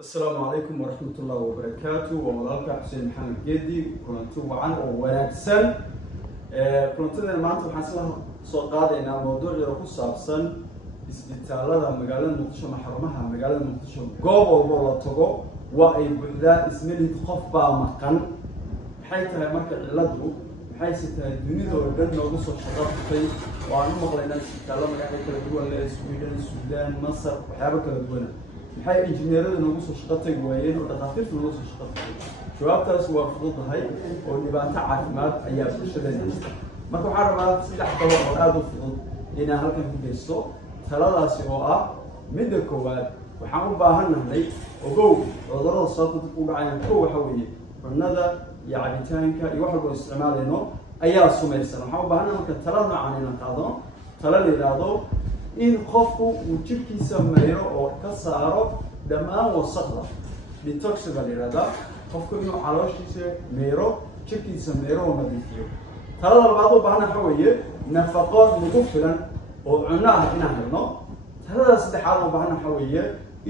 السلام عليكم ورحمة الله وبركاته ومدالك حسين محمد جدي كنتو وعن ونكسن كنتنا المعنى وحاسلها سوقات إن موضوع يركز سابسن إسبتالة مجال المقدشة محرمها مجال المقدشة جوه ولا تجو وأي بذا اسمه تخفى مكان حيث مركز لدو حيث الدنيا والبلد نقص الشغال في وعنو مغلنا إسبتالة مجال كلا دول السودان مصر وحيابك كلا دولنا maxay injineerada nagu soo shaqatay waayeen oo dhaqaatiirtu nagu soo shaqatay jawaabtaas waa fududahay oo dhibaato caafimaad ayaa bulshada haysata marka waxaan rabaa saddex qodob oo aad u fudud inaan halkan ku geysto taladaasi oo ah midda koowaad waxaan u baahanahay ogow cudurrada sababta dadku u dhacayaan kow waxa weeye cunnada iyo cabitaanka iyo wax walba isticmaalayno ayaa sumaysan waxaan u baahanahay marka tala noocan inaan qaadano tala la yidhaahdo in qofku uu jirkiisa mayro oo ka saaro dhammaan wasaqda detox baa la yiraahdaa qofku inuu calooshiisa mayro jirkiisa mayro oo nadiifiyo talada labaad u baahan waxa weeye nafaqo nagu filan oo cunno ah inaan helno talada saddexaad u baahan waxa weeye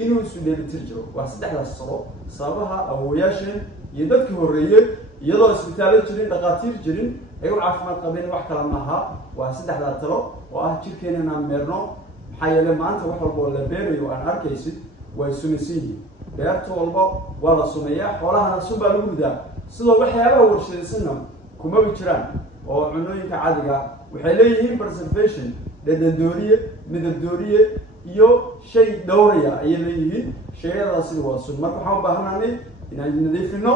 inuu isu dheelitir jiro waa saddexdaas sababaha awooyaasheen iyo dadkii horreeyay iyadoo isbitaallo jirin dhaqaatiir jirin ay u caafimaad qabeen wax kala maaha waa saddexda talo oo ah jirkeena inaan meerno maxaa yeelay maanta wax walba oo la beerayo aan arkaysid way sumaysiin beerta walba waa la sumeeyaa xoolahana sun baa lagu ridaa sidoo waxyaabaha warshadaysanna kuma jiraan oo cunooyinka caadiga waxay leeyihiin preservation dhadhandooriye midabdooriye iyo shay dhowraya ayay leeyihiin shayadaasi waa sun marka waxaan u baahanahay inaan nadiifino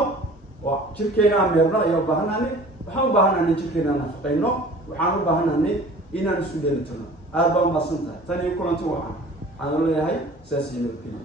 oo jirkeena aan meerno ayaa u baahanahay waxaan u baahanahay jirkeena nafaqayno waxaan u baahanahay inaan isu dheelitirno aad baan u maasantahay tan iyo kulanti wacan waxaan leeyahay saas iyo nabadgelyo